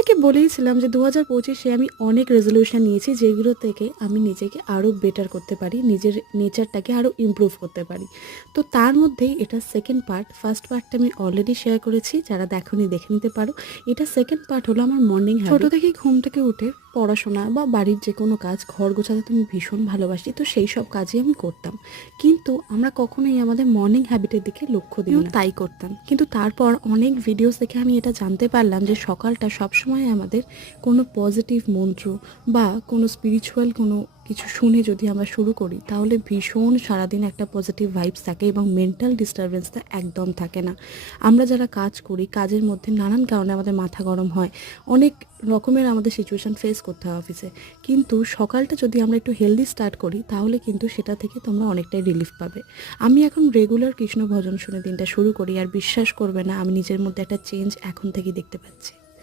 তোমাদেরকে বলেইছিলাম যে 2025-এ আমি অনেক রেজলিউশন নিয়েছি, যেগুলো থেকে আমি নিজেকে আরও বেটার করতে পারি, নিজের নেচারটাকে আরও ইমপ্রুভ করতে পারি। তো তার মধ্যেই এটা সেকেন্ড পার্ট। ফার্স্ট পার্টটা আমি অলরেডি শেয়ার করেছি, যারা দেখোনি দেখে নিতে পারো। এটা সেকেন্ড পার্ট হলো আমার মর্নিং হ্যাবিট। ছোটো থেকেই ঘুম থেকে উঠে পড়াশোনা বা বাড়ির যে কোনো কাজ, ঘর গোছাতে তো আমি ভীষণ ভালোবাসি, তো সেই সব কাজই আমি করতাম। কিন্তু আমরা কখনোই আমাদের মর্নিং হ্যাবিটের দিকে লক্ষ্য দিই না, তাই করতাম। কিন্তু তারপর অনেক ভিডিওস দেখে আমি এটা জানতে পারলাম যে সকালটা সবসময় আমাদের কোনো পজিটিভ মন্ত্র বা কোনো স্পিরিচুয়াল কোনো কিছু শুনে যদি আমরা শুরু করি, তাহলে ভীষণ সারাদিন একটা পজিটিভ ভাইবস থাকে এবং মেন্টাল ডিস্টারবেন্সটা একদম থাকে না। আমরা যারা কাজ করি, কাজের মধ্যে নানান কারণে আমাদের মাথা গরম হয়, অনেক রকমের আমাদের সিচুয়েশান ফেস করতে হয় অফিসে, কিন্তু সকালটা যদি আমরা একটু হেলদি স্টার্ট করি, তাহলে কিন্তু সেটা থেকে তোমরা অনেকটাই রিলিফ পাবে। আমি এখন রেগুলার কৃষ্ণ ভজন শুনে দিনটা শুরু করি, আর বিশ্বাস করবে না, আমি নিজের মধ্যে একটা চেঞ্জ এখন থেকেই দেখতে পাচ্ছি।